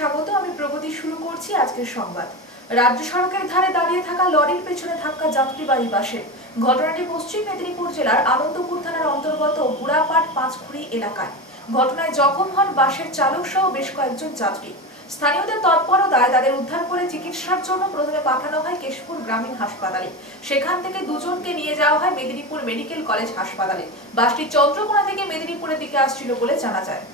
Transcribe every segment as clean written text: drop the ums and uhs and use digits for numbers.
স্বাগত। আমি প্রগতি শুরু করছি আজকের সংবাদ। রাজ্য সড়কের ধারে দাঁড়িয়ে থাকা লরির পেছনে ধাক্কা যাত্রীবাহী বাসের। ঘটনাটি পশ্চিম মেদিনীপুর জেলার আনন্দপুর থানার অন্তর্গত বুড়াপাট পাঁচখুড়ি এলাকায়। ঘটনায় জখম হন বাসের চালক সহ বেশ কয়েকজন যাত্রী। স্থানীয়দের তৎপরতায় তাদের উদ্ধার করে চিকিৎসার জন্য প্রথমে পাঠানো হয় কেশপুর গ্রামীণ হাসপাতালে। সেখান থেকে দুজনকে নিয়ে যাওয়া হয় মেদিনীপুর মেডিকেল কলেজ হাসপাতালে। বাসটি চন্দ্রকোনা থেকে মেদিনীপুরের দিকে আসছিল বলে জানা যায়।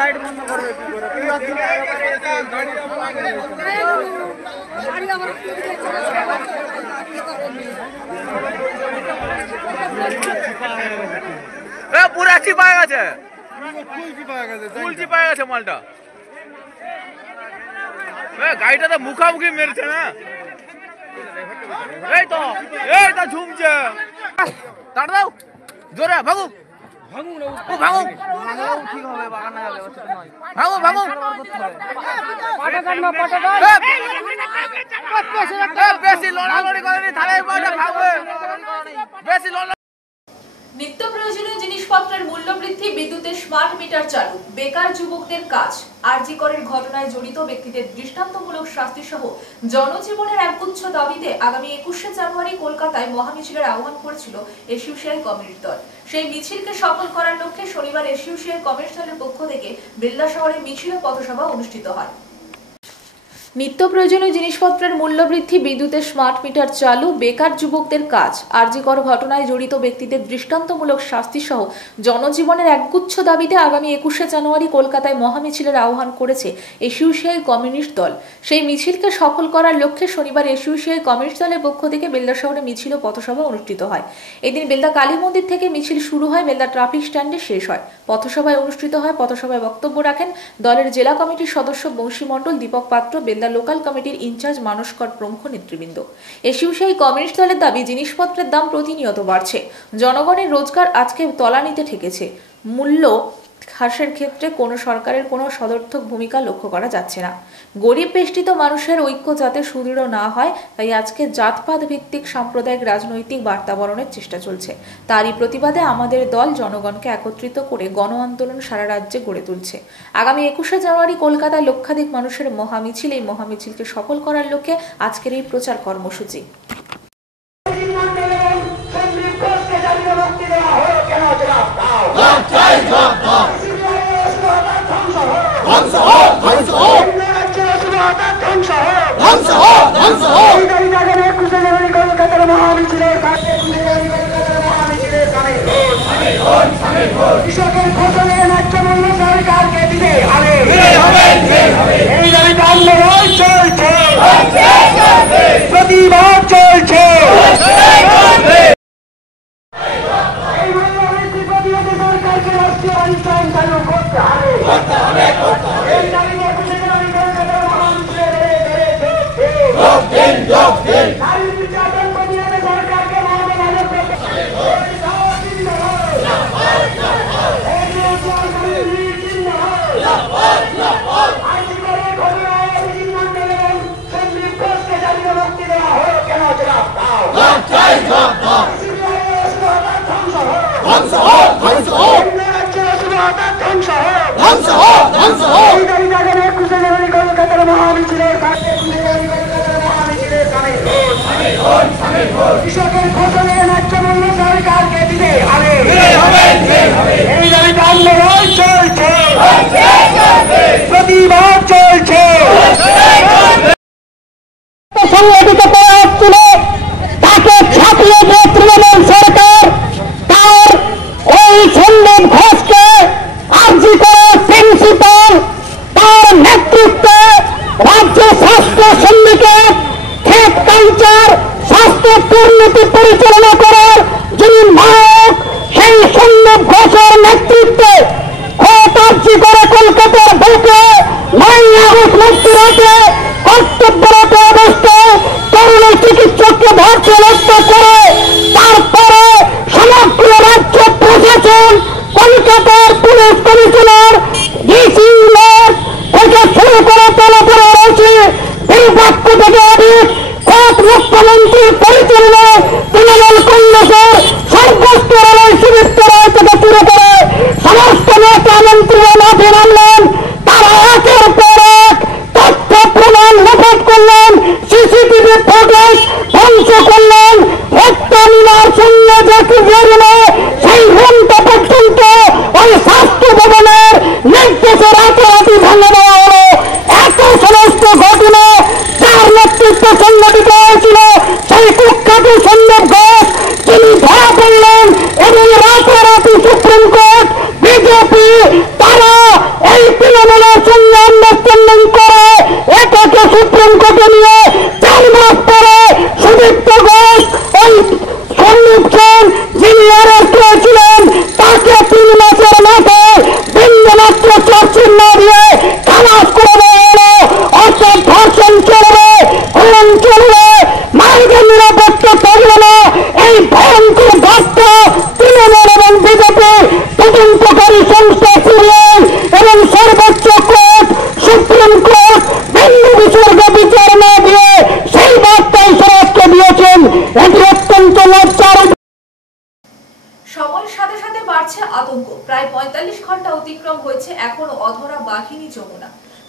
লাইট বন্ধ করবে কি করে? পুরা চিপায় গেছে, ফুল চিপায় গেছে মালটা। গাড়িটা তো মুখামুখি মেরেছে না। এই তো ঝুমছে। তাড়া দাও, জোরে ভাগুক ভাগুক ঠিক হবে, বাগান না যাবে, ভাগো ভাগো বেশি লড়ালড়ি করেনি, থানায় ভাগবে বেশি। নিত্য প্রয়োজনীয় জিনিসপত্রের মূল্য বৃদ্ধি, বিদ্যুতের স্মার্ট মিটার চালু, বেকার যুবকদের কাজ, আরজি করের ঘটনায় জড়িত ব্যক্তিদের দৃষ্টান্তমূলক শাস্তি সহ জনজীবনের একগুচ্ছ দাবিতে আগামী 21শে জানুয়ারি কলকাতায় মহামিছিলের আহ্বান করেছিল এসইউসিআই কমিউনিস্ট দল। সেই মিছিলকে সফল করার লক্ষ্যে শনিবার এসইউসিআই কমিউনিস্ট দলের পক্ষ থেকে বেলদা শহরে মিছিল ও পথসভা অনুষ্ঠিত হয়। নিত্য প্রয়োজনীয় জিনিসপত্রের মূল্য বৃদ্ধি, বিদ্যুতের স্মার্ট মিটার চালু, বেকার যুবকদের কাজ, আরজি কর ঘটনায় জড়িত ব্যক্তিদের দৃষ্টান্তমূলক শাস্তি সহ জনজীবনের একগুচ্ছ দাবিতে আগামী 21শে জানুয়ারি কলকাতায় মহামিছিলের আহ্বান করেছে এসইউসিআই কমিউনিস্ট দল। সেই মিছিলকে সফল করার লক্ষ্যে শনিবার এসইউসিআই কমিউনিস্ট দলের পক্ষ থেকে বেলদা শহরে মিছিল ও পথসভা অনুষ্ঠিত হয়। এদিন বেলদা কালী মন্দির থেকে মিছিল শুরু হয়, বেলদা ট্রাফিক স্ট্যান্ডে শেষ হয়। পথসভায় অনুষ্ঠিত হয়। পথসভায় বক্তব্য রাখেন দলের জেলা কমিটির সদস্য বংশী মণ্ডল, দীপক পাত্র, লোকাল কমিটির ইনচার্জ মানস কর প্রমুখ নেতৃবৃন্দ। এসইউসিআই কমিউনিস্ট দলের দাবি, জিনিসপত্রের দাম প্রতিনিয়ত বাড়ছে, জনগণের রোজগার আজকে তলানিতে ঠেকেছে, মূল্য হ্রাসের ক্ষেত্রে কোনো সরকারের কোনো সদর্থক ভূমিকা লক্ষ্য করা যাচ্ছে না। গরিব বেষ্টিত মানুষের ঐক্য যাতে সুদৃঢ় না হয়, তাই আজকে জাতপাত ভিত্তিক সাম্প্রদায়িক রাজনৈতিক বার্তাবরণের চেষ্টা চলছে। তারই প্রতিবাদে আমাদের দল জনগণকে একত্রিত করে গণ আন্দোলন সারা রাজ্যে গড়ে তুলছে। আগামী 21শে জানুয়ারি কলকাতায় লক্ষাধিক মানুষের মহামিছিল, এই মহামিছিলকে সফল করার লক্ষ্যে আজকের এই প্রচার কর্মসূচি। কৃষকের ফসলের ন্যায্য মূল্য সরকারকে দিতে হবে, এই দাবিতে আন্দোলন চলছে, প্রতিবাদ চলছে। এই মূল্যবৃদ্ধি প্রতিরোধে সরকারকে রাষ্ট্রীয় বাণিজ্যায়ন চালু করতে হবে। এই দাবি কলকাতার মহামিছিলের নারী নির্যাতন প্রতিরোধে সরকারকে মহামানব করতে হবে। কৃষকের ফসলের ন্যায্য মূল্য সরকারকে দিতে হবে, এই দাবিতে আন্দোলন চলছে, প্রতিবাদ চলছে। সংগঠিত করা হচ্ছিল, তাকে ছাপিয়ে দিয়ে তৃণমূল সরকার তার ওই সন্দীপ ঘোষকে আরজি করে প্রিন্সিপাল তার নেতৃত্বে রাজ্য পরিচালনা করার যিনি নায়ক, সেই সন্দীপ ঘোষের নেতৃত্বে খোঁজ করে কলকাতার বুকে 9 আগস্ট মধ্যরাতে কর্তব্যরত অবস্থায় তরুণ চিকিৎসককে ধর্ষণ হত্যা করে তারপরে সমগ্র রাজ্য প্রশাসন, কলকাতার পুলিশ কমিশনার, ডিসি থেকে শুরু করে তলপরে রয়েছে বিপক্ষ থেকে অধিক কোর্ট মুখ্যমন্ত্রীর পরিচালনায় তৃণমূল কংগ্রেসের সর্বস্তরের সুবিধ রায় থেকে শুরু করে সমস্ত নেতা মন্ত্রীরা মাঠে নামলেন। তারা একের পর এক তথ্য প্রমাণ লোপাট করলেন, সিসিটিভি ফুটেজ ধ্বংস করলেন। হত্যা মিনার শূন্য যাকে বেরোলে সেই রুমটা পর্যন্ত ওই স্বাস্থ্য ভবনের নির্দেশে রাতারাতি ভেঙে দেওয়া হলো। এত সমস্ত ঘটনা যার নেতৃত্বে সংগঠিত হয়েছিল সেই কুখ্যাত সন্দীপ ঘোষ, তিনি ধরা পড়লেন এবং রাতারাতি সুপ্রিম কোর্ট, বিজেপি তারা এই তৃণমূলের সঙ্গে আন্ডারস্ট্যান্ডিং করে এটাকে সুপ্রিম কোর্টে নিয়ে 4 মাস পরে সুদীপ্ত ঘোষ, ওই সন্দীপ সেন যিনি অ্যারেস্ট হয়েছিলেন, তাকে 3 মাসের মাথায় বিন্দুমাত্র চার্জশিট না দিয়ে খালাস করে দেওয়া হলো। অর্থাৎ ধর্ষণ চলবে, খুন চলবে, মায়েদের নিরাপত্তা থাকবে না। এই ভয়ঙ্কর বার্তা তৃণমূল এবং বিজেপি তদন্তকারী সংস্থা সিবিআই এবং সর্বোচ্চ কোর্ট, সুপ্রিম কোর্ট বিন্দু বিসর্গ বিচার না দিয়ে সেই বার্তাই সমাজকে দিয়েছেন। এটি অত্যন্ত লজ্জার। সময়ের সাথে সাথে বাড়ছে আতঙ্ক। প্রায় 45 ঘন্টা অতিক্রম হয়েছে, এখনো অধরা বাঘিনী যমুনা।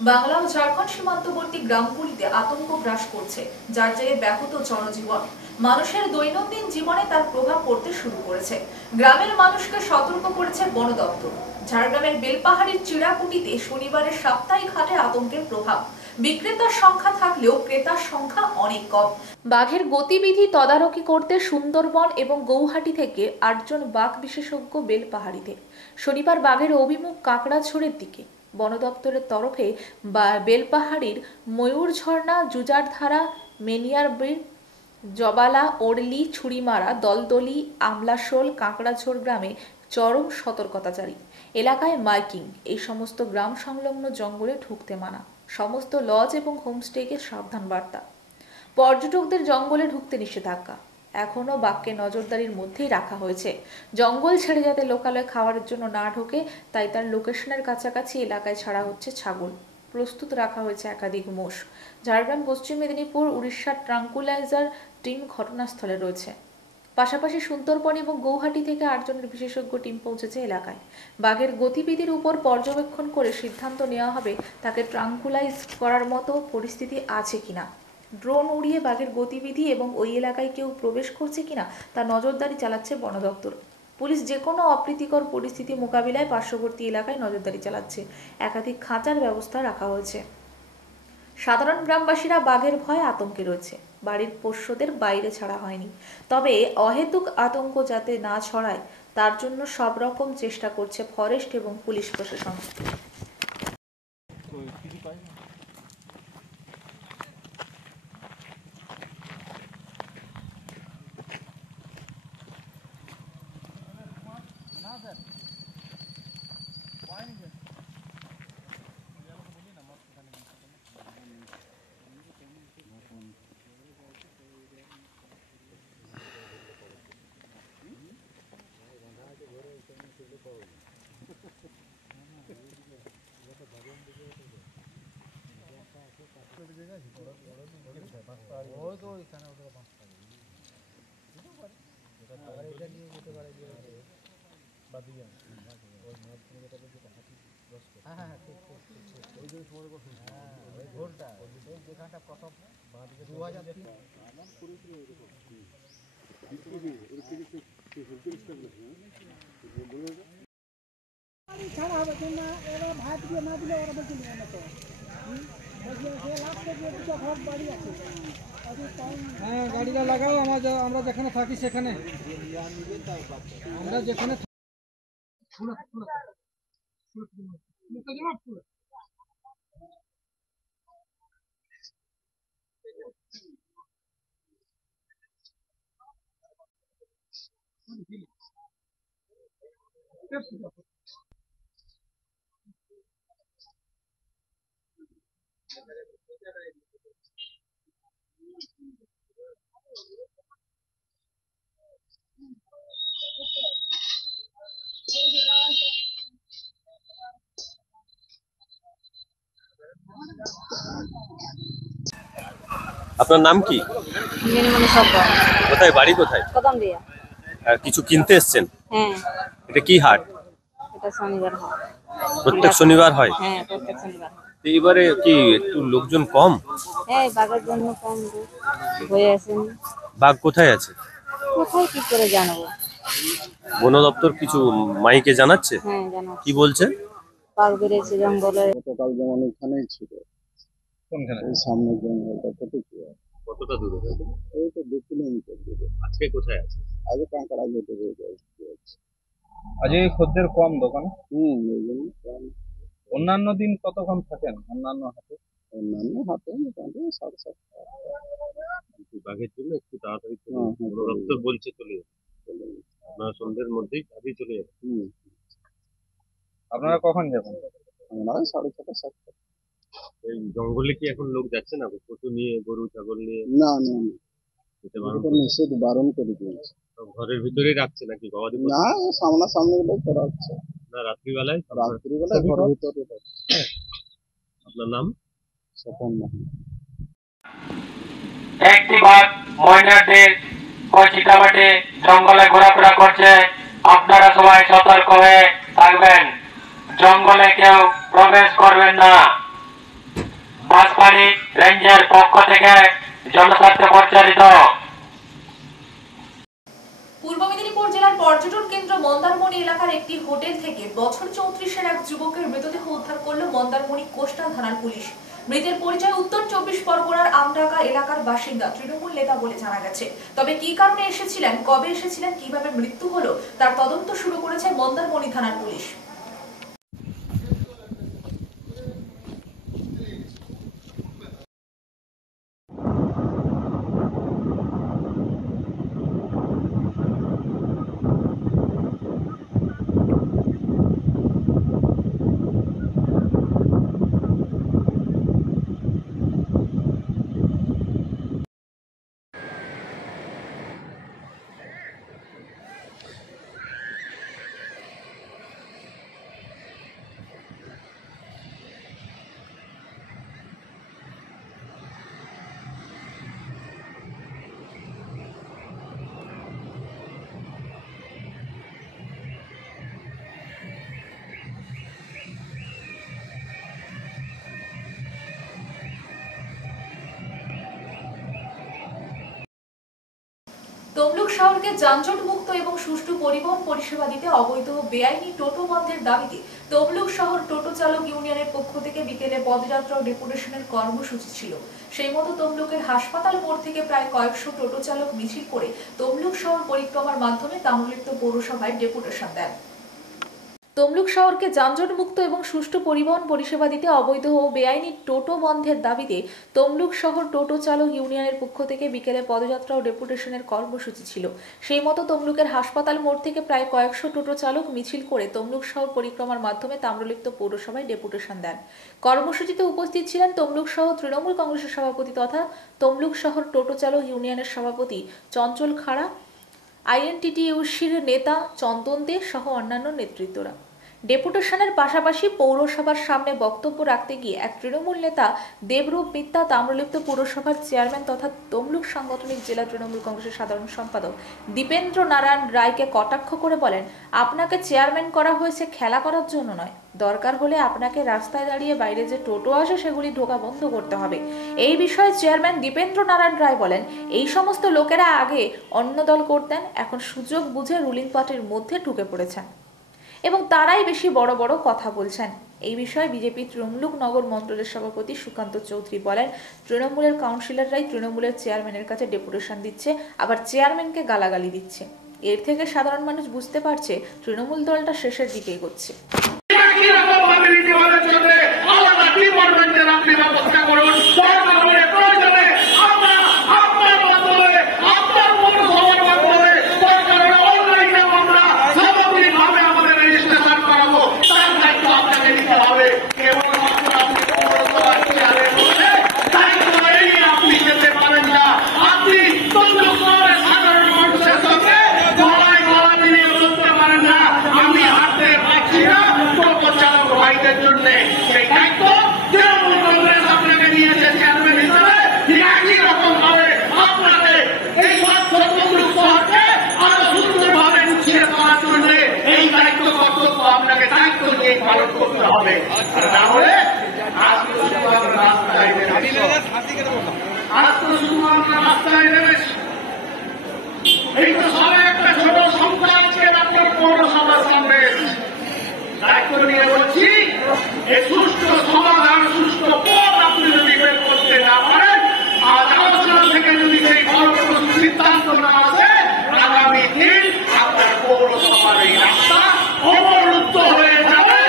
বাংলা ও ঝাড়খণ্ড সীমান্তবর্তী গ্রামগুলিতে আতঙ্ক গ্রাস করছে, যার জেরে ব্যাহত জনজীবন। মানুষের দৈনন্দিন জীবনে তার প্রভাব পড়তে শুরু করেছে। গ্রামের মানুষকে সতর্ক করেছে বন দপ্তর। ঝাড়গ্রামের বেলপাহাড়ির চিড়াকুটিতে শনিবারের সাপ্তাহিক হাটে আতঙ্কের প্রভাব। বিক্রেতার সংখ্যা থাকলেও ক্রেতার সংখ্যা অনেক কম। বাঘের গতিবিধি তদারকি করতে সুন্দরবন এবং গৌহাটি থেকে 8 জন বাঘ বিশেষজ্ঞ বেলপাহাড়িতে। শনিবার বাঘের অভিমুখ কাঁকড়াঝোড়ের দিকে। বন দপ্তরের তরফে বেলপাহাড়ির ময়ূরঝর্ণা, জুজারধারা, মেনিয়ারবির, জবালা, ওরলি, ছুরিমারা, দলদলি, আমলাশোল, কাঁকড়াঝোড় গ্রামে চরম সতর্কতা জারি। এলাকায় মাইকিং, এই সমস্ত গ্রাম সংলগ্ন জঙ্গলে ঢুকতে মানা। সমস্ত লজ এবং হোমস্টেকে সাবধান বার্তা। পর্যটকদের জঙ্গলে ঢুকতে নিষেধাজ্ঞা। এখনও বাঘকে নজরদারির মধ্যেই রাখা হয়েছে। জঙ্গল ছেড়ে যাতে লোকালয়ে খাওয়ার জন্য না ঢোকে, তাই তার লোকেশনের কাছাকাছি এলাকায় ছাড়া হচ্ছে ছাগল। প্রস্তুত রাখা হয়েছে একাধিক মোষ। ঝাড়গ্রাম, পশ্চিম মেদিনীপুর, উড়িষ্যার ট্রাঙ্কুলাইজার টিম ঘটনাস্থলে রয়েছে। পাশাপাশি সুন্দরবন এবং গৌহাটি থেকে 8 জনের বিশেষজ্ঞ টিম পৌঁছেছে এলাকায়। বাঘের গতিবিধির উপর পর্যবেক্ষণ করে সিদ্ধান্ত নেওয়া হবে তাকে ট্রাঙ্কুলাইজ করার মতো পরিস্থিতি আছে কিনা। ড্রোন উড়িয়ে বাঘের গতিবিধি এবং ওই এলাকায় কেউ প্রবেশ করছে কিনা তা নজরদারি চালাচ্ছে বন দপ্তর। পুলিশ যে কোনো অপ্রীতিকর পরিস্থিতি মোকাবিলায় পার্শ্ববর্তী এলাকায় নজরদারি চালাচ্ছে। একাধিক খাঁচার ব্যবস্থা রাখা হয়েছে। সাধারণ গ্রামবাসীরা বাঘের ভয়ে আতঙ্কে রয়েছে। বাড়ির পোষ্যদের বাইরে ছাড়া হয়নি। তবে অহেতুক আতঙ্ক যাতে না ছড়ায় তার জন্য সব রকম চেষ্টা করছে ফরেস্ট এবং পুলিশ প্রশাসন। ছাড়া হবে কিংবা ওরা ভাত দিয়ে না দিলে ওরা বেশি নেবে না তো হ্যাঁ গাড়িটা লাগাও আমরা যেখানে থাকি সেখানে আমরা যেখানে আপনার নাম কি? নীলমণি সরকার। কোথায় বাড়ি, কোথায়? কদম দিয়া। কিছু কিনতে এসেছেন? হ্যাঁ, এটা কি হাট? এটা শনিবার হয়। প্রত্যেক শনিবার হয়? হ্যাঁ, প্রত্যেক শনিবার হয়। তো এবারে কি একটু লোকজন কম? হ্যাঁ, বাঘের জন্য কম লোক হয়ে আসেন। বাঘ কোথায় আছে? কোথায় কি করে জানাবো? বন দপ্তর কিছু মাইকে জানাচ্ছে? হ্যাঁ, জানা। কি বলছে? বাঘ বেড়েছে জঙ্গলে। গতকাল যেমন এখানেই ছিল, কোনখানে? এই সামনের জঙ্গলটা কত কি হয়? কতটা দূরে? এই তো 2 কিলোমিটার দূরে। আজকে কোথায় আছে? আগে কাঁকড়া যেতে রয়েছে। আজকে খদ্দের কম দোকানে। এই জন্য কম। অন্যান্য দিন কতক্ষণ থাকেন অন্যান্য হাটে? অন্যান্য হাতে মোটামুটি 7:30। বাঘের জন্য একটু তাড়াতাড়ি চলে হ্যাঁ, যেতে। বন দপ্তর বলছে চলে যেতে। আপনারা সন্ধ্যের মধ্যেই কাজে চলে যাবে। আপনারা কখন যাবেন? আমরা 6:30 7টা। এই জঙ্গলে কি এখন লোক যাচ্ছে না? পশু নিয়ে, গরু ছাগল নিয়ে না না না, যেতে বারণ এটা করছে? নিষেধ বারণ করে দিয়েছে। সব ঘরের ভিতরেই রাখছে নাকি গবাদি পশু? না, সামনাসামনি গুলোই করা হচ্ছে। না রাত্রিবেলায়? রাত্রিবেলা ঘরের ভিতরে রাখছে। আপনার নাম? স্বপন না। একটি বাঘ ময়নাটির চিতাবাটি জঙ্গলে ঘোরাফেরা করছে। আপনারা সবাই সতর্ক হয়ে থাকবেন, জঙ্গলে কেউ প্রবেশ করবেন না। বাঁশবাড়ি রেঞ্জের পক্ষ থেকে জনস্বার্থে প্রচারিত। পূর্ব মেদিনীপুর জেলার পর্যটন কেন্দ্র মন্দারমণি এলাকার একটি হোটেল থেকে বছর 34-এর এক যুবকের মৃতদেহ উদ্ধার করল মন্দারমণি কোস্টাল থানার পুলিশ। মৃতের পরিচয় উত্তর 24 পরগনার আমডাঙ্গা এলাকার বাসিন্দা, তৃণমূল নেতা বলে জানা গেছে। তবে কি কারণে এসেছিলেন, কবে এসেছিলেন, কিভাবে মৃত্যু হলো তার তদন্ত শুরু করেছে মন্দারমণি থানার পুলিশ। তমলুক শহরকে যানজট মুক্ত এবং সুষ্ঠু পরিবহন পরিষেবা দিতে অবৈধ ও বেআইনি টোটো বন্ধের দাবিতে তমলুক শহর টোটো চালক ইউনিয়নের পক্ষ থেকে বিকেলে পদযাত্রা ও ডেপুটেশনের কর্মসূচি ছিল। সেই মতো তমলুকের হাসপাতাল মোড় থেকে প্রায় কয়েকশো টোটো চালক মিছিল করে তমলুক শহর পরিক্রমার মাধ্যমে তাম্রলিপ্ত পৌরসভায় ডেপুটেশন দেন। তমলুক শহরকে যানজট মুক্ত এবং সুষ্ঠু পরিবহন পরিষেবা দিতে অবৈধ ও বেআইনি টোটো বন্ধের দাবিতে তমলুক শহর টোটো চালক ইউনিয়নের পক্ষ থেকে বিকেলে পদযাত্রা ও ডেপুটেশনের কর্মসূচি ছিল। সেই মতো তমলুকের হাসপাতাল মোড় থেকে প্রায় কয়েকশো টোটো চালক মিছিল করে তমলুক শহর পরিক্রমার মাধ্যমে তাম্রলিপ্ত পৌরসভায় ডেপুটেশন দেন। কর্মসূচিতে উপস্থিত ছিলেন তমলুক শহর তৃণমূল কংগ্রেসের সভাপতি তথা তমলুক শহর টোটো চালক ইউনিয়নের সভাপতি চঞ্চল খাড়া, আইএনটিটিইউসির নেতা চন্দন দে সহ অন্যান্য নেতৃত্বরা। ডেপুটেশনের পাশাপাশি পৌরসভার সামনে বক্তব্য রাখতে গিয়ে এক তৃণমূল নেতা দেবরূপ মিত্তা তাম্রলিপ্ত পৌরসভার চেয়ারম্যান তথা তমলুক সাংগঠনিক জেলা তৃণমূল কংগ্রেসের সাধারণ সম্পাদক দীপেন্দ্র নারায়ণ রায়কে কটাক্ষ করে বলেন, আপনাকে চেয়ারম্যান করা হয়েছে খেলা করার জন্য নয়, দরকার হলে আপনাকে রাস্তায় দাঁড়িয়ে বাইরে যে টোটো আসে সেগুলি ঢোকা বন্ধ করতে হবে। এই বিষয়ে চেয়ারম্যান দীপেন্দ্র নারায়ণ রায় বলেন, এই সমস্ত লোকেরা আগে অন্য দল করতেন, এখন সুযোগ বুঝে রুলিং পার্টির মধ্যে ঢুকে পড়েছেন এবং তারাই বেশি বড় বড় কথা বলছেন। এই বিষয়ে বিজেপি তমলুক নগর মণ্ডলের সভাপতি সুকান্ত চৌধুরী বলেন, তৃণমূলের কাউন্সিলররাই তৃণমূলের চেয়ারম্যানের কাছে ডেপুটেশন দিচ্ছে, আবার চেয়ারম্যানকে গালাগালি দিচ্ছে। এর থেকে সাধারণ মানুষ বুঝতে পারছে তৃণমূল দলটা শেষের দিকে এগোচ্ছে। আপনার পালন করতে হবে, না হলে আজ তো শুধু আমরা রাস্তায় নেমেছি। এই তো সবাই একটা ছোট সংখ্যা আছে আপনার পৌরসভার সামনে দায়িত্ব নিয়ে বলছি, এই সুষ্ঠু সমাধান সুষ্ঠু পথ আপনি যদি বের করতে না পারেন, আজ আলোচনা থেকে যদি সেই ফলপ্রসূ সিদ্ধান্ত না আসে, আগামী দিন আপনার পৌরসভার এই রাস্তা অবরুদ্ধ হয়ে যাবে।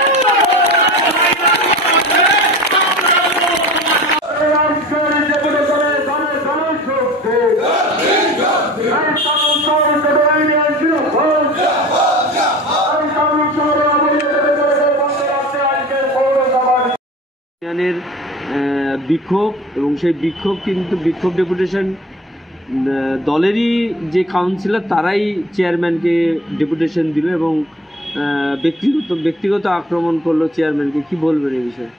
ইউনিয়নের বিক্ষোভ এবং সেই বিক্ষোভ কিন্তু বিক্ষোভ ডেপুটেশন দলেরই যে কাউন্সিলর তারাই চেয়ারম্যানকে ডেপুটেশন দিল এবং ব্যক্তিগত আক্রমণ করলো চেয়ারম্যানকে। কি বলবেন এই বিষয়ে?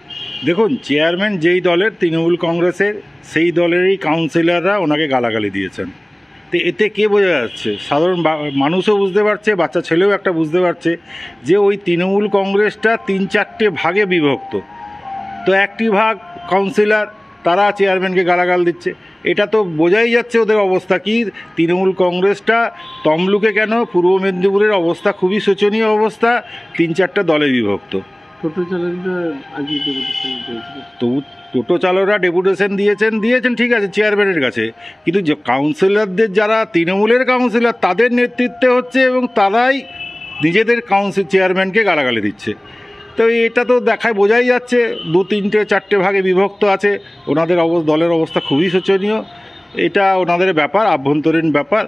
দেখুন, চেয়ারম্যান যেই দলের তৃণমূল কংগ্রেসের, সেই দলেরই কাউন্সিলররা ওনাকে গালাগালি দিয়েছেন। তো এতে কে বোঝা যাচ্ছে? সাধারণ মানুষও বুঝতে পারছে, বাচ্চা ছেলেও একটা বুঝতে পারছে যে ওই তৃণমূল কংগ্রেসটা 3-4টে ভাগে বিভক্ত। তো একটি ভাগ কাউন্সিলর তারা চেয়ারম্যানকে গালাগাল দিচ্ছে। এটা তো বোঝাই যাচ্ছে ওদের অবস্থা কি। তৃণমূল কংগ্রেসটা তমলুকে কেন, পূর্ব মেদিনীপুরের অবস্থা খুবই শোচনীয় অবস্থা, 3-4টা দলে বিভক্ত। তবু টোটো চালকরা ডেপুটেশন দিয়েছেন ঠিক আছে চেয়ারম্যানের কাছে, কিন্তু যে কাউন্সিলরদের যারা তৃণমূলের কাউন্সিলর তাদের নেতৃত্বে হচ্ছে এবং তারাই নিজেদের চেয়ারম্যানকে গালাগালি দিচ্ছে। তো এটা তো দেখায় বোঝাই যাচ্ছে 2-3-4টে ভাগে বিভক্ত আছে। ওনাদের দলের অবস্থা খুবই শোচনীয়। এটা ওনাদের ব্যাপার, আভ্যন্তরীণ ব্যাপার,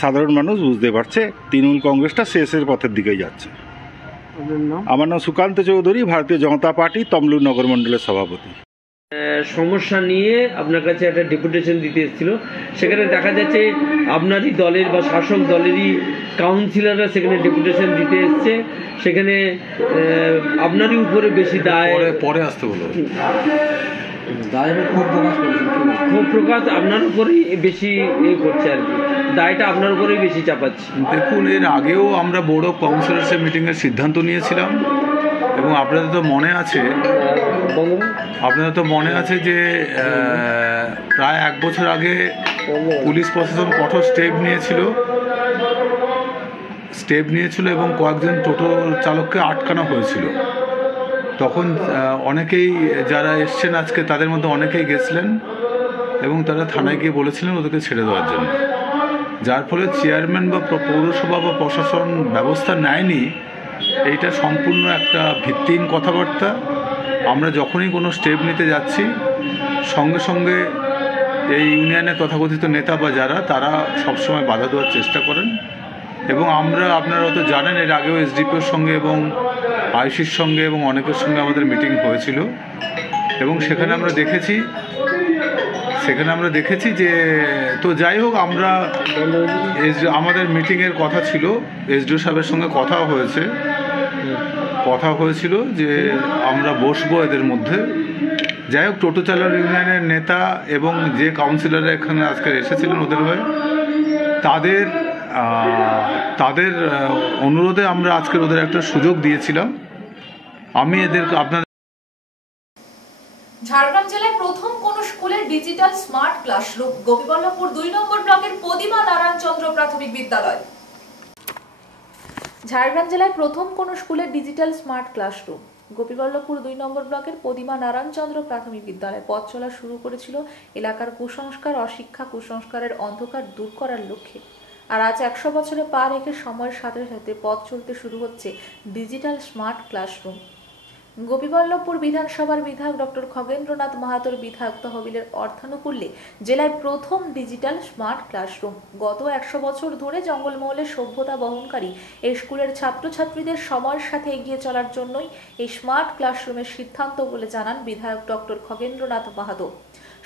সাধারণ মানুষ বুঝতে পারছে তৃণমূল কংগ্রেসটা শেষের পথের দিকেই যাচ্ছে। আমার নাম সুকান্ত চৌধুরী, ভারতীয় জনতা পার্টি তমলুক নগর মণ্ডলের সভাপতি। সমস্যা নিয়ে আপনার কাছে একটা ডেপুটেশন দিতে এসেছিল, সেখানে দেখা যাচ্ছে আপনারই দলের বা শাসক দলেরই কাউন্সিলররা সেখানে ডেপুটেশন দিতে এসছে, সেখানে আপনারই উপরে বেশি দায় পরে আসতে বলো। ক্ষোভ প্রকাশ আপনার উপরেই বেশি করছে আর কি, দায়টা আপনার উপরেই বেশি চাপাচ্ছে। দেখুন, এর আগেও আমরা বোর্ড অফ কাউন্সিলরসের মিটিংয়ের সিদ্ধান্ত নিয়েছিলাম এবং আপনাদের তো মনে আছে যে প্রায় 1 বছর আগে পুলিশ প্রশাসন কঠোর স্টেপ নিয়েছিল এবং কয়েকজন টোটো চালককে আটকানো হয়েছিল। তখন অনেকেই যারা এসছেন আজকে তাদের মধ্যে অনেকেই গেছিলেন এবং তারা থানায় গিয়ে বলেছিলেন ওদেরকে ছেড়ে দেওয়ার জন্য, যার ফলে চেয়ারম্যান বা পৌরসভা বা প্রশাসন ব্যবস্থা নেয়নি। এইটা সম্পূর্ণ একটা ভিত্তিহীন কথাবার্তা। আমরা যখনই কোনো স্টেপ নিতে যাচ্ছি সঙ্গে সঙ্গে এই ইউনিয়নের তথাকথিত নেতা বা যারা তারা সবসময় বাধা দেওয়ার চেষ্টা করেন এবং আপনারা তো জানেন এর আগেও এসডিপিওর সঙ্গে এবং আইসির সঙ্গে এবং অনেকের সঙ্গে আমাদের মিটিং হয়েছিল এবং সেখানে আমরা দেখেছি যে তো যাই হোক, আমাদের মিটিংয়ের কথা ছিল, এসডিও সাহেবের সঙ্গে কথা হয়েছিল যে আমরা বসবো এদের মধ্যে। যাই হোক, টোটো চালক ইউনিয়নের নেতা এবং যে কাউন্সিলররা এখানে আজকে এসেছিলেন ওদের হয়ে তাদের অনুরোধে আমরা আজকের ওদের একটা সুযোগ দিয়েছিলাম। ঝাড়গ্রাম জেলায় প্রথম কোন স্কুলের ডিজিটাল স্মার্ট ক্লাসরুম, গোপীবল্লভপুর 2 নম্বর ব্লকের প্রতিমা নারায়ণচন্দ্র প্রাথমিক বিদ্যালয়। ঝাড়গ্রাম জেলায় প্রথম কোন স্কুলের ডিজিটাল স্মার্ট ক্লাসরুম, গোপীবল্লভপুর 2 নম্বর ব্লকের প্রতিমা নারায়ণচন্দ্র প্রাথমিক বিদ্যালয় পথ চলা শুরু করেছিল এলাকার কুসংস্কার, অশিক্ষা, কুসংস্কারের অন্ধকার দূর করার লক্ষ্যে। আর আজ 100 বছরে পা রেখে সময়ের সাথে সাথে পথ চলতে শুরু হচ্ছে ডিজিটাল স্মার্ট ক্লাসরুম। গোপীবল্লভপুর বিধানসভার বিধায়ক ডক্টর খগেন্দ্রনাথ মাহাতোর বিধায়ক তহবিলের অর্থানুকূল্যে জেলায় প্রথম ডিজিটাল স্মার্ট ক্লাসরুম। গত 100 বছর ধরে জঙ্গলমহলের সভ্যতা বহনকারী এই স্কুলের ছাত্রছাত্রীদের সময়ের সাথে এগিয়ে চলার জন্যই এই স্মার্ট ক্লাসরুমের সিদ্ধান্ত বলে জানান বিধায়ক ডক্টর খগেন্দ্রনাথ মাহাতো।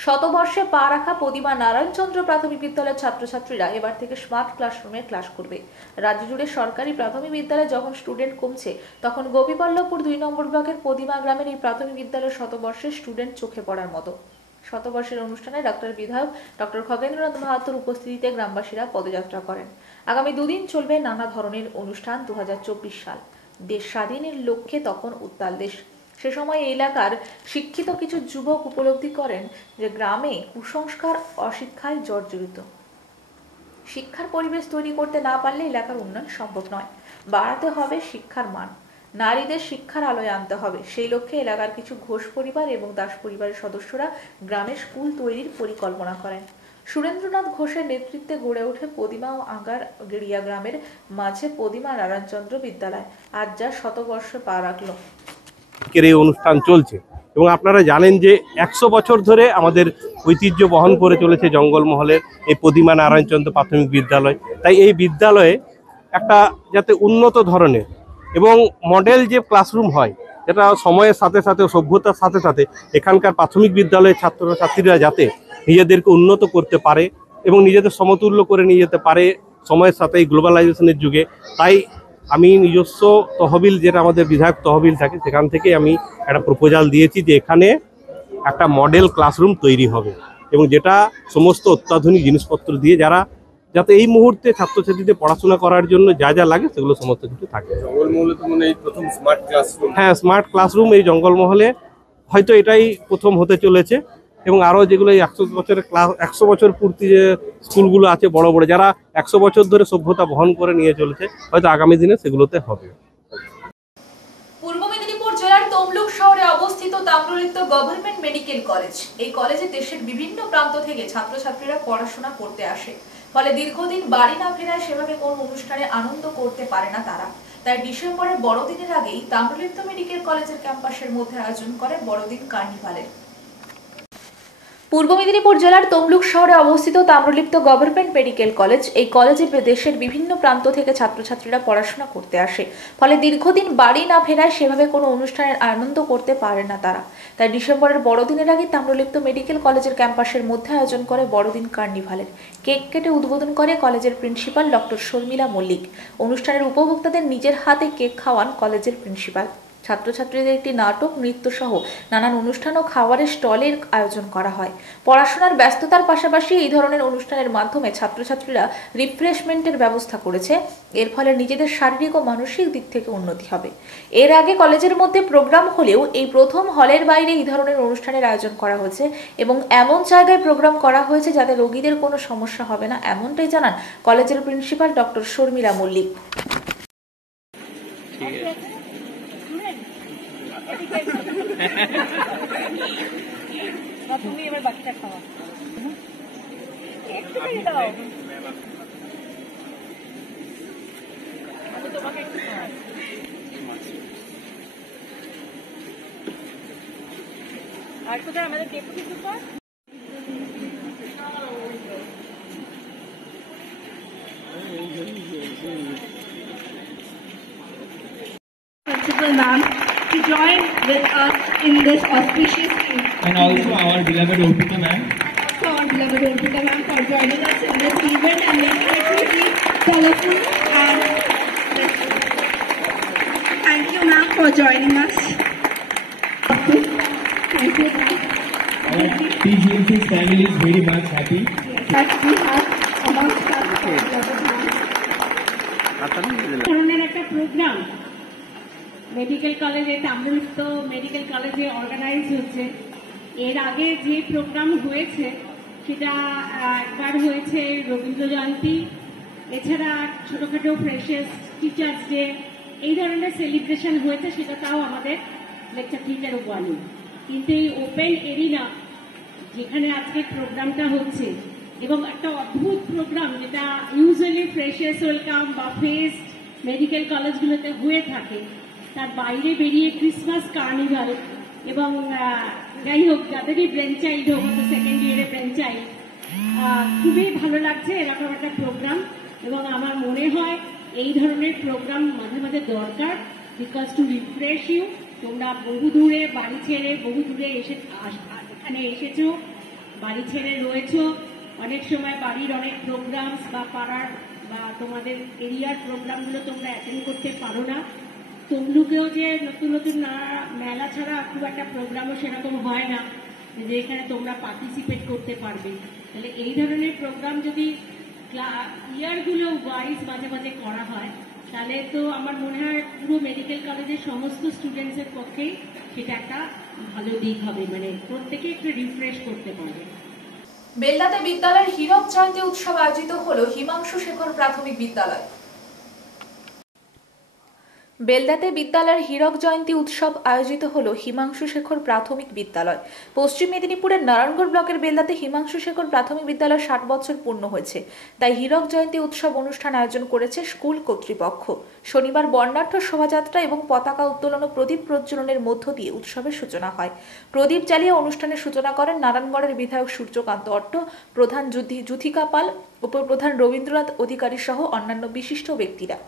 শতবর্ষে পা রাখা প্রতিমা নারায়ণচন্দ্র প্রাথমিক বিদ্যালয়ের ছাত্রছাত্রীরা এবার থেকে স্মার্ট ক্লাসরুমে ক্লাস করবে। রাজ্য জুড়ে সরকারি প্রাথমিক বিদ্যালয়ে যখন স্টুডেন্ট কমছে, তখন গোপীবল্লভপুর 2 নম্বর ব্লকের প্রতিমা গ্রামের এই প্রাথমিক বিদ্যালয়ের শতবর্ষের স্টুডেন্ট চোখে পড়ার মতো। শতবর্ষের অনুষ্ঠানে বিধায়ক ডক্টর খগেন্দ্রনাথ মাহাতোর উপস্থিতিতে গ্রামবাসীরা পদযাত্রা করেন। আগামী 2 দিন চলবে নানা ধরনের অনুষ্ঠান। 2024 সাল দেশ স্বাধীনের লক্ষ্যে তখন উত্তাল দেশ। সে সময় এই এলাকার শিক্ষিত কিছু যুবক উপলব্ধি করেন যে গ্রামে কুসংস্কার অশিক্ষায় জর্জরিত। শিক্ষার পরিবেশ তৈরি করতে না পারলে এলাকার উন্নয়ন সম্ভব নয়। বাড়াতে হবে শিক্ষার মান, নারীদের শিক্ষার আলোয় আনতে হবে। সেই লক্ষ্যে এলাকার কিছু ঘোষ পরিবার এবং দাস পরিবারের সদস্যরা গ্রামে স্কুল তৈরির পরিকল্পনা করেন। সুরেন্দ্রনাথ ঘোষের নেতৃত্বে গড়ে ওঠে পদিমা ও আঙ্গার গেড়িয়া গ্রামের মাঝে পদিমা নারায়ণচন্দ্র বিদ্যালয়, আজ যা শতবর্ষে পা রাখল। এই অনুষ্ঠান চলছে এবং আপনারা জানেন যে 100 বছর ধরে আমাদের ঐতিহ্য বহন করে চলেছে জঙ্গলমহলের এই পদিমা নারায়ণচন্দ্র প্রাথমিক বিদ্যালয়। তাই এই বিদ্যালয়ে একটা যাতে উন্নত ধরনের এবং মডেল যে ক্লাসরুম হয়, যেটা সময়ের সাথে সাথে সভ্যতার সাথে সাথে এখানকার প্রাথমিক বিদ্যালয়ের ছাত্রছাত্রীরা যাতে নিজেদেরকে উন্নত করতে পারে এবং নিজেদের সমতুল্য করে নিয়ে যেতে পারে সময়ের সাথে এই গ্লোবালাইজেশনের যুগে। তাই আমি নিজস্ব তহবিল, যেটা আমাদের বিধায়ক তহবিল থাকে, সেখান থেকে আমি একটা প্রপোজাল দিয়েছি যে এখানে একটা মডেল ক্লাসরুম তৈরি হবে এবং যেটা সমস্ত অত্যাধুনিক জিনিসপত্র দিয়ে যাতে এই মুহূর্তে ছাত্রছাত্রীদের পড়াশোনা করার জন্য যা যা লাগে সেগুলো সমস্ত কিছু থাকে। জঙ্গলমহলে তো মানে এই প্রথম স্মার্ট ক্লাসরুম। হ্যাঁ, স্মার্ট ক্লাসরুম এই জঙ্গলমহলে হয়তো এটাই প্রথম হতে চলেছে এবং আরও যেগুলো এই 100 বছর পূর্তি যে স্কুলগুলো আছে বড় বড়, যারা 100 বছর ধরে সভ্যতা বহন করে নিয়ে চলেছে, হয়তো আগামী দিনে সেগুলোতে হবে। পূর্ব মেদিনীপুর জেলার তমলুক শহরে অবস্থিত তাম্রলিপ্ত গভর্নমেন্ট মেডিকেল কলেজ। এই কলেজে দেশের বিভিন্ন প্রান্ত থেকে ছাত্রছাত্রীরা পড়াশোনা করতে আসে। ফলে দীর্ঘদিন বাড়ি না ফেরায় সেভাবে কোনো অনুষ্ঠানে আনন্দ করতে পারে না তারা। তাই ডিসেম্বরের বড়দিনের আগেই তাম্রলিপ্ত মেডিকেল কলেজের ক্যাম্পাসের মধ্যে আয়োজন করে বড়দিন কার্নিভালের। পূর্ব মেদিনীপুর জেলার তমলুক শহরে অবস্থিত তাম্রলিপ্ত গভর্নমেন্ট মেডিকেল কলেজ। এই কলেজে দেশের বিভিন্ন প্রান্ত থেকে ছাত্রছাত্রীরা পড়াশোনা করতে আসে। ফলে দীর্ঘদিন বাড়ি না ফেরায় সেভাবে কোনো অনুষ্ঠানের আনন্দ করতে পারে না তারা। তাই ডিসেম্বরের বড়দিনের আগে তাম্রলিপ্ত মেডিকেল কলেজের ক্যাম্পাসের মধ্যে আয়োজন করে বড়দিন কার্নিভালের। কেক কেটে উদ্বোধন করে কলেজের প্রিন্সিপাল ডক্টর শর্মিলা মল্লিক। অনুষ্ঠানের উপভোক্তাদের নিজের হাতে কেক খাওয়ান কলেজের প্রিন্সিপাল। ছাত্রছাত্রীদের একটি নাটক, নৃত্য সহ নানান অনুষ্ঠান ও খাবারের স্টলের আয়োজন করা হয়। পড়াশোনার ব্যস্ততার পাশাপাশি এই ধরনের অনুষ্ঠানের মাধ্যমে ছাত্রছাত্রীরা রিফ্রেশমেন্টের ব্যবস্থা করেছে। এর ফলে নিজেদের শারীরিক ও মানসিক দিক থেকে উন্নতি হবে। এর আগে কলেজের মধ্যে প্রোগ্রাম হলেও এই প্রথম হলের বাইরে এই ধরনের অনুষ্ঠানের আয়োজন করা হয়েছে এবং এমন জায়গায় প্রোগ্রাম করা হয়েছে যাতে রোগীদের কোনো সমস্যা হবে না, এমনটাই জানান কলেজের প্রিন্সিপাল ডক্টর শর্মিলা মল্লিক। তুমি এবার বাচ্চা খাওয়া একটু করে দাও, আমি তোমাকে একটু খাওয়াই। আর কোথায় আমাদের deputy super? Principal ma'am to join with us in this auspicious day. And also our beloved Orpika ma'am. So our beloved Orpika ma'am for joining us in this event and making it really colorful and thank you ma'am for joining us. Thank you. Our TGMC family is very much happy that we have amongst us ধরনের একটা programme medical কলেজে, Tamralipta medical কলেজে organise হচ্ছে। এর আগে যে programme হয়েছে সেটা একবার হয়েছে রবীন্দ্র জয়ন্তী, এছাড়া ছোটোখাটো ফ্রেশার্স, টিচার্স ডে, এই ধরনের সেলিব্রেশন হয়েছে, সেটা তাও আমাদের লেকচার টিচার ওয়ানি। কিন্তু এই ওপেন এরিনা যেখানে আজকে প্রোগ্রামটা হচ্ছে এবং একটা অদ্ভুত প্রোগ্রাম যেটা ইউজুয়ালি ফ্রেশার্স ওয়েলকাম বা ফেস্ট মেডিকেল কলেজগুলোতে হয়ে থাকে, তার বাইরে বেরিয়ে ক্রিসমাস কার্নিভাল এবং যাই হোক যাদেরই ব্রেন চাইল্ড হোক, সেকেন্ড ইয়ারে ব্রেন চাইল্ড, খুবই ভালো লাগছে এরকম একটা প্রোগ্রাম। এবং আমার মনে হয় এই ধরনের প্রোগ্রাম মাঝে মাঝে দরকার, বিকজ টু রিফ্রেশ ইউ। তোমরা বহু দূরে বাড়ি ছেড়ে বহু দূরে এখানে এসেছো, বাড়ি ছেড়ে রয়েছো, অনেক সময় বাড়ির অনেক প্রোগ্রামস বা পাড়ার বা তোমাদের এরিয়ার প্রোগ্রামগুলো তোমরা অ্যাটেন্ড করতে পারো না। তমলুকেও যে নতুন নতুন মেলা ছাড়া খুব একটা প্রোগ্রামও সেরকম হয় না যেখানে তোমরা পার্টিসিপেট করতে পারবে। তাহলে এই ধরনের প্রোগ্রাম যদি ইয়ারগুলো ওয়াইজ মাঝে মাঝে করা হয় তাহলে তো আমার মনে হয় পুরো মেডিকেল কলেজের সমস্ত স্টুডেন্টসের পক্ষেই সেটা একটা ভালো দিক হবে, মানে প্রত্যেকে একটু রিফ্রেশ করতে পারবে। বেলদাতে বিদ্যালয়ের হীরক জয়ন্তী উৎসব আয়োজিত হলো হিমাংশু শেখর প্রাথমিক বিদ্যালয়। বেলদাতে বিদ্যালয়ের হীরক জয়ন্তী উৎসব আয়োজিত হলো হিমাংশু শেখর প্রাথমিক বিদ্যালয়। পশ্চিম মেদিনীপুরের নারায়ণগড় ব্লকের বেলদাতে হিমাংশু শেখর প্রাথমিক বিদ্যালয় 60 বছর পূর্ণ হয়েছে, তাই হীরক জয়ন্তী উৎসব অনুষ্ঠান আয়োজন করেছে স্কুল কর্তৃপক্ষ। শনিবার বর্ণাঢ্য শোভাযাত্রা এবং পতাকা উত্তোলন ও প্রদীপ প্রজ্বলনের মধ্য দিয়ে উৎসবের সূচনা হয়। প্রদীপ জ্বালিয়ে অনুষ্ঠানের সূচনা করেন নারায়ণগড়ের বিধায়ক সূর্যকান্ত অট্ট, প্রধান যুথিকা পাল, উপপ্রধান রবীন্দ্রনাথ অধিকারী সহ অন্যান্য বিশিষ্ট ব্যক্তিরা।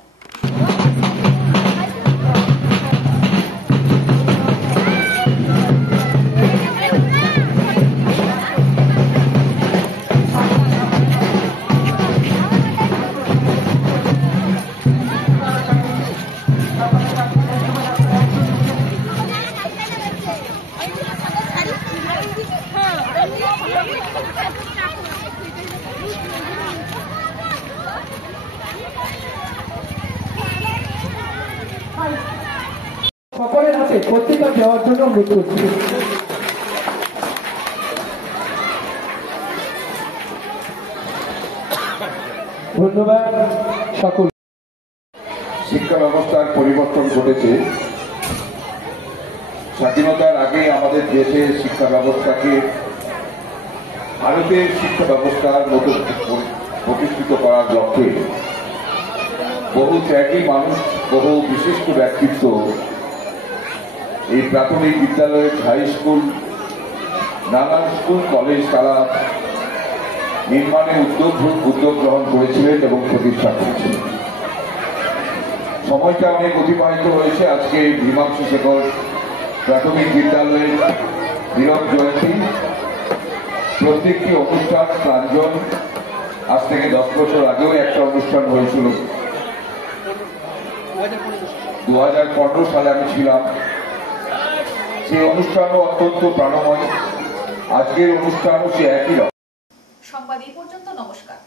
সকলের হাতে পত্রিকা দেওয়ার জন্য অনুরোধ করছি। ধন্যবাদ সকল। শিক্ষা ব্যবস্থার পরিবর্তন ঘটেছে। স্বাধীনতার আগে আমাদের দেশে শিক্ষা ব্যবস্থাকে ভারতের শিক্ষা ব্যবস্থার মতো প্রতিষ্ঠিত করার লক্ষ্যে বহু ত্যাগী মানুষ, বহু বিশিষ্ট ব্যক্তিত্ব এই প্রাথমিক বিদ্যালয়, হাই স্কুল, নানান স্কুল কলেজ তারা নির্মাণে উদ্যোগ গ্রহণ করেছিলেন এবং প্রতিষ্ঠা করেছিলেন। সময়টা অনেক অতিবাহিত হয়েছে। আজকে হিমাংশু শেখর প্রাথমিক বিদ্যালয়ের হীরক জয়ন্তী, প্রত্যেকটি অনুষ্ঠান প্রাঞ্জল। আজ থেকে 10 বছর আগেও একটা অনুষ্ঠান হয়েছিল, 2015 সালে আমি ছিলাম। সেই অনুষ্ঠানও অত্যন্ত প্রাণময়। আজকের অনুষ্ঠানও সে একই রকম। সংবাদ এই পর্যন্ত। নমস্কার।